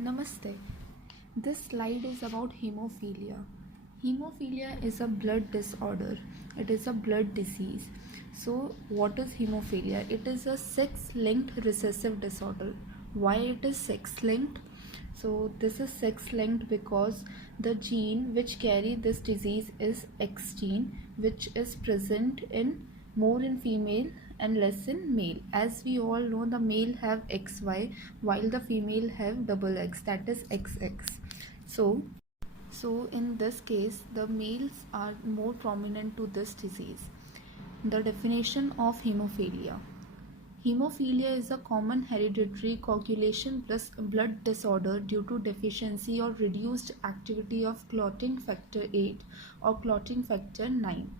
Namaste. This slide is about hemophilia. Hemophilia is a blood disorder. It is a blood disease. So, what is hemophilia? It is a sex-linked recessive disorder. Why it is sex-linked? So, this is sex-linked because the gene which carry this disease is X gene, which is present in more in female and less in male. As we all know, the male have XY while the female have double X, that is XX. So in this case the males are more prominent to this disease. The definition of hemophilia. Hemophilia is a common hereditary coagulation plus blood disorder due to deficiency or reduced activity of clotting factor 8 or clotting factor 9.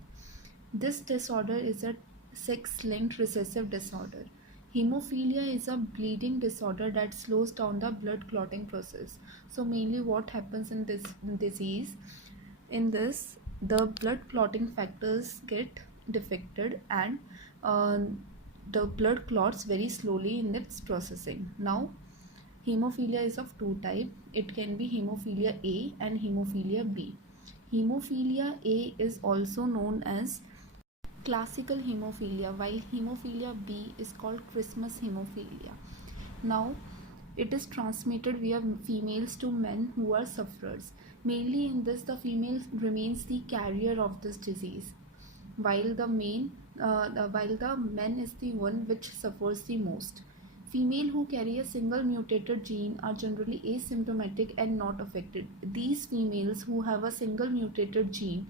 This disorder is a sex-linked recessive disorder. Hemophilia is a bleeding disorder that slows down the blood clotting process. So mainly what happens in this disease, in this the blood clotting factors get defected and uh, the blood clots very slowly in its processing. Now hemophilia is of two types. It can be hemophilia A and hemophilia B. Hemophilia A is also known as classical hemophilia, while hemophilia B is called Christmas hemophilia. Now, it is transmitted via females to men who are sufferers. Mainly in this, the female remains the carrier of this disease, while the man is the one which suffers the most. Female who carry a single mutated gene are generally asymptomatic and not affected. These females who have a single mutated gene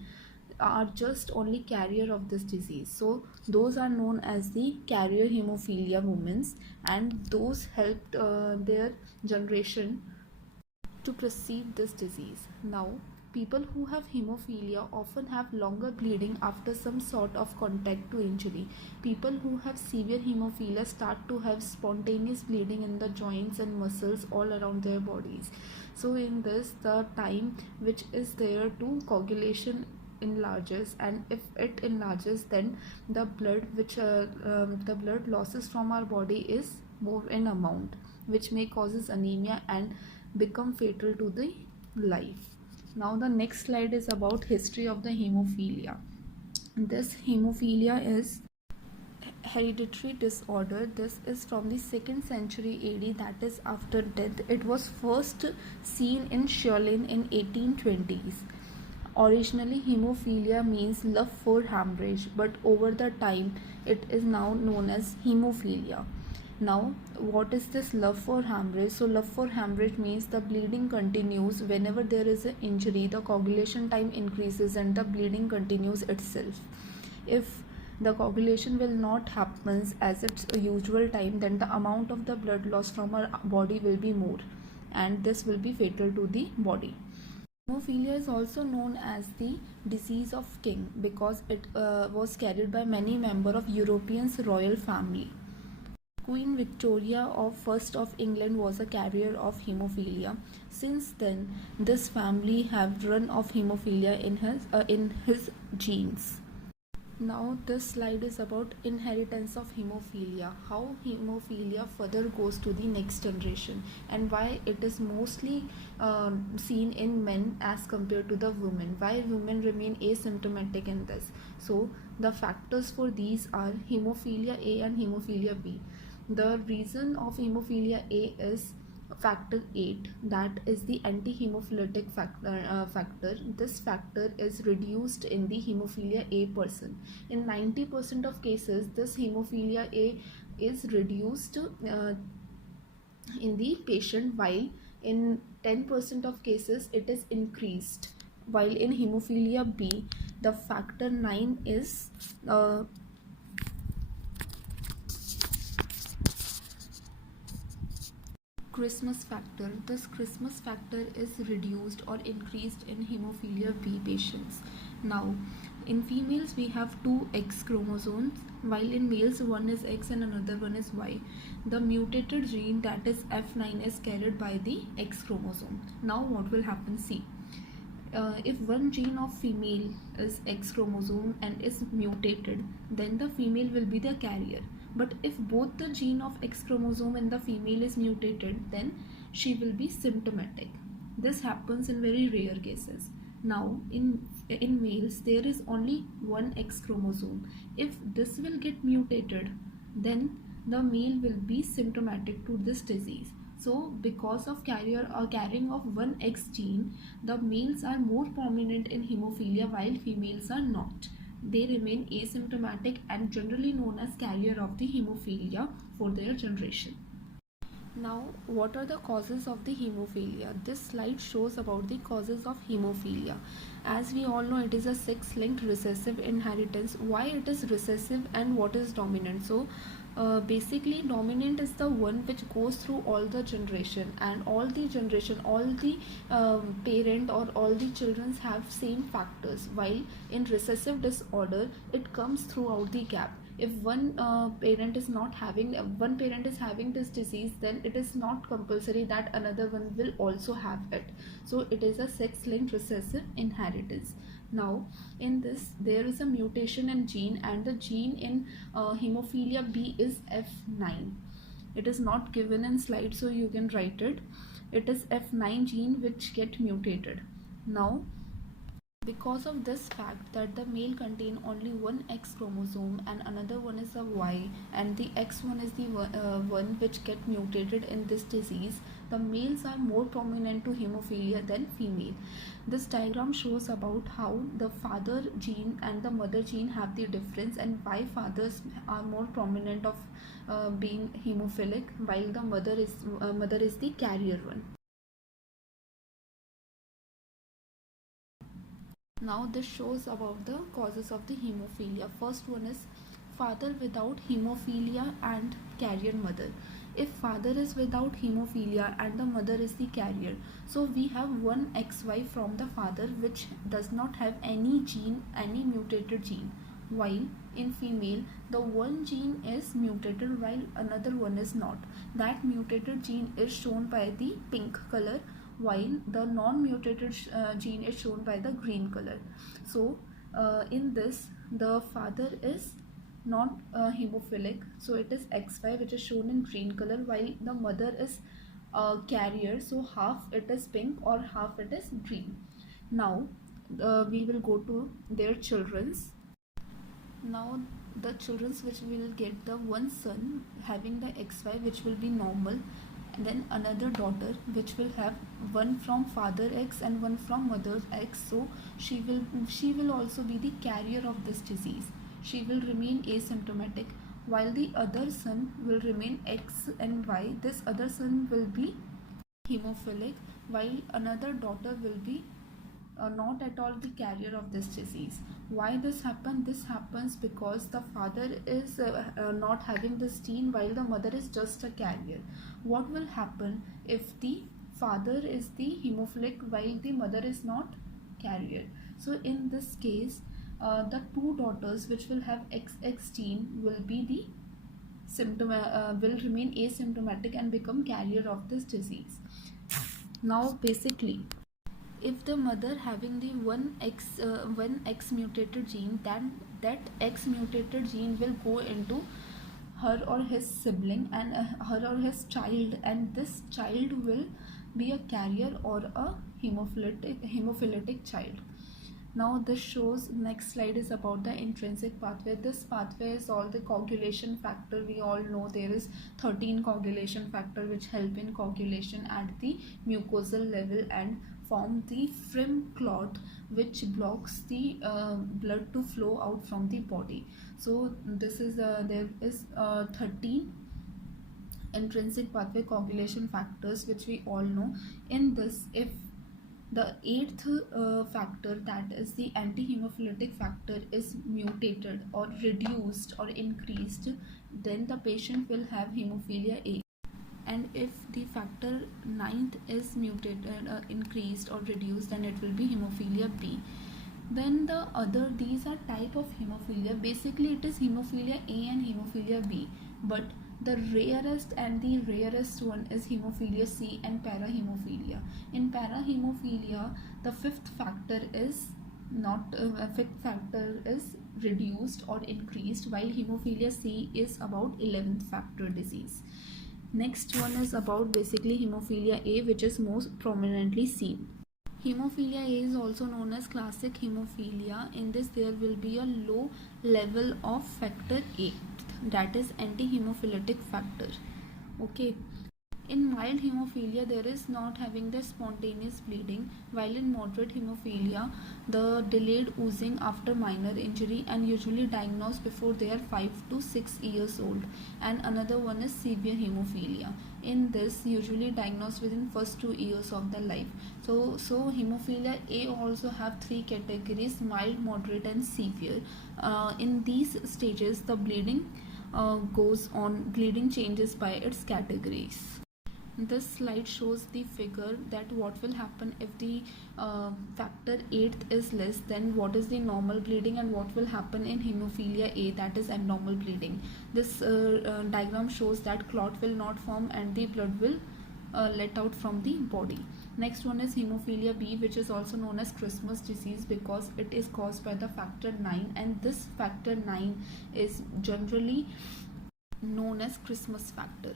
are just only carrier of this disease, so those are known as the carrier hemophilia women, and those helped their generation to perceive this disease. Now, people who have hemophilia often have longer bleeding after some sort of contact to injury. People who have severe hemophilia start to have spontaneous bleeding in the joints and muscles all around their bodies. So in this, the time which is there to coagulation enlarges, and if it enlarges, then the blood losses from our body is more in amount, which may causes anemia and become fatal to the life. Now the next slide is about history of the hemophilia. This hemophilia is hereditary disorder. This is from the 2nd century AD, that is after death. It was first seen in Schwerin in 1820s. Originally, hemophilia means love for hemorrhage, but over the time it is now known as hemophilia. Now, what is this love for hemorrhage? So, love for hemorrhage means the bleeding continues whenever there is an injury, the coagulation time increases and the bleeding continues itself. If the coagulation will not happen as its usual time, then the amount of the blood loss from our body will be more, and this will be fatal to the body. Hemophilia is also known as the disease of king because it was carried by many members of Europeans royal family. Queen Victoria of First of England was a carrier of hemophilia. Since then, this family have run of hemophilia in his genes. Now this slide is about inheritance of hemophilia, how hemophilia further goes to the next generation, and why it is mostly seen in men as compared to the women, why women remain asymptomatic in this. So the factors for these are hemophilia A and hemophilia B. The reason of hemophilia A is factor 8, that is the anti-hemophilitic factor. This factor is reduced in the hemophilia A person. In 90% of cases, this hemophilia A is reduced in the patient, while in 10% of cases it is increased, while in hemophilia B the factor 9 is Christmas factor. This Christmas factor is reduced or increased in hemophilia B patients. Now, in females we have two X chromosomes, while in males one is X and another one is Y. The mutated gene, that is F9, is carried by the X chromosome. Now what will happen? See, if one gene of female is X chromosome and is mutated, then the female will be the carrier. But if both the gene of X chromosome and the female is mutated, then she will be symptomatic. This happens in very rare cases. Now in males there is only one X chromosome. If this will get mutated, then the male will be symptomatic to this disease. So because of carrying of one X gene, the males are more prominent in hemophilia while females are not. They remain asymptomatic and generally known as carrier of the hemophilia for their generation. Now, what are the causes of the hemophilia? This slide shows about the causes of hemophilia. As we all know, it is a sex-linked recessive inheritance. Why it is recessive and what is dominant? So, basically, dominant is the one which goes through all the generation, and all the parent or all the children have same factors. While in recessive disorder, it comes throughout the gap. If one parent is having this disease, then it is not compulsory that another one will also have it. So it is a sex-linked recessive inheritance. Now in this there is a mutation in gene, and the gene in hemophilia B is F9. It is not given in slide, so you can write it. It is F9 gene which get mutated. Now because of this fact that the male contain only one X chromosome and another one is a Y, and the X1 is the one which get mutated in this disease, the males are more prominent to hemophilia than female. This diagram shows about how the father gene and the mother gene have the difference, and why fathers are more prominent of being hemophilic while the mother is the carrier one. Now this shows about the causes of the hemophilia. First one is father without hemophilia and carrier mother. If father is without hemophilia and the mother is the carrier, so we have one XY from the father which does not have any gene, any mutated gene. While in female, the one gene is mutated while another one is not. That mutated gene is shown by the pink color, while the non-mutated gene is shown by the green color. So in this, the father is not hemophilic, so it is XY which is shown in green color, while the mother is carrier, so half it is pink or half it is green. Now we will go to their children's. Now the children's which will get, the one son having the XY which will be normal, then another daughter which will have one from father X and one from mother X, so she will also be the carrier of this disease. She will remain asymptomatic, while the other son will remain X and Y. This other son will be hemophilic, while another daughter will be not at all the carrier of this disease. Why this happens? This happens because the father is not having this gene while the mother is just a carrier. What will happen if the father is the hemophilic while the mother is not carrier? So in this case, the two daughters which will have XX gene will be the will remain asymptomatic and become carrier of this disease. Now basically, if the mother having the one X mutated gene, then that X mutated gene will go into her or his sibling and her or his child, and this child will be a carrier or a hemophilitic child. Now this shows, next slide is about the intrinsic pathway. This pathway is all the coagulation factor. We all know there is 13 coagulation factor which help in coagulation at the mucosal level and form the Frim clot which blocks the blood to flow out from the body. So this is there is 13 intrinsic pathway coagulation factors which we all know. In this, if the eighth factor, that is the anti-hemophilitic factor, is mutated or reduced or increased, then the patient will have hemophilia A. And if the factor 9th is mutated, increased or reduced, then it will be hemophilia B. Then the other, these are type of hemophilia. Basically it is hemophilia A and hemophilia B, but the rarest one is hemophilia C and parahemophilia. In parahemophilia, the fifth factor is reduced or increased, while hemophilia C is about 11th factor disease. Next one is about basically hemophilia A, which is most prominently seen. Hemophilia A is also known as classic hemophilia. In this, there will be a low level of factor VIII, that is anti-hemophilitic factor. Okay. In mild hemophilia, there is not having the spontaneous bleeding, while in moderate hemophilia, the delayed oozing after minor injury and usually diagnosed before they are 5 to 6 years old. And another one is severe hemophilia. In this, usually diagnosed within first 2 years of the life. So hemophilia A also have three categories: mild, moderate, and severe. In these stages, the bleeding goes on. Bleeding changes by its categories. This slide shows the figure that what will happen if the factor 8 is less, then what is the normal bleeding and what will happen in hemophilia A, that is abnormal bleeding. This diagram shows that clot will not form and the blood will let out from the body. Next one is hemophilia B, which is also known as Christmas disease because it is caused by the factor 9, and this factor 9 is generally known as Christmas factor.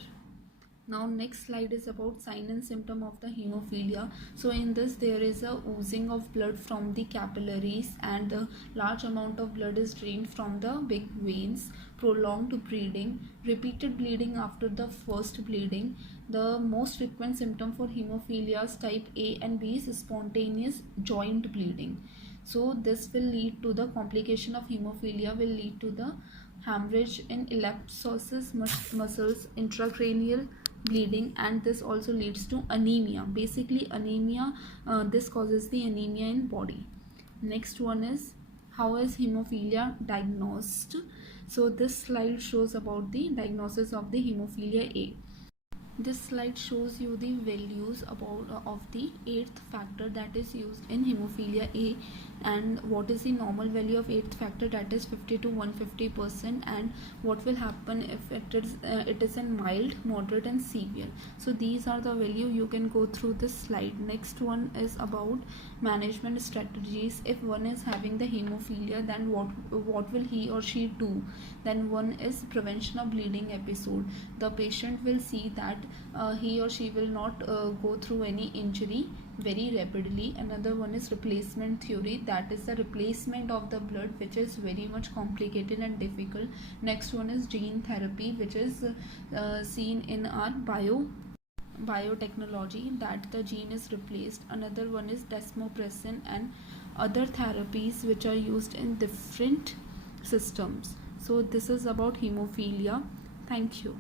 Now next slide is about sign and symptom of the hemophilia. So in this, there is a oozing of blood from the capillaries and a large amount of blood is drained from the big veins, prolonged bleeding, repeated bleeding after the first bleeding. The most frequent symptom for hemophilias type A and B is spontaneous joint bleeding. So this will lead to the complication of hemophilia, will lead to the hemorrhage in ellipsosis muscles, intracranial bleeding, and this also leads to anemia. Basically anemia, this causes the anemia in body. Next one is how is hemophilia diagnosed. So this slide shows about the diagnosis of the hemophilia A. This slide shows you the values of the eighth factor that is used in hemophilia A, and what is the normal value of eighth factor, that is 50 to 150%, and what will happen if it is in mild, moderate, and severe. So these are the value. You can go through this slide. Next one is about management strategies. If one is having the hemophilia, then what will he or she do? Then one is prevention of bleeding episode. The patient will see that he or she will not go through any injury very rapidly. Another one is replacement theory, that is the replacement of the blood, which is very much complicated and difficult. Next one is gene therapy, which is seen in our biotechnology, that the gene is replaced. Another one is desmopressin and other therapies which are used in different systems. So this is about hemophilia. Thank you.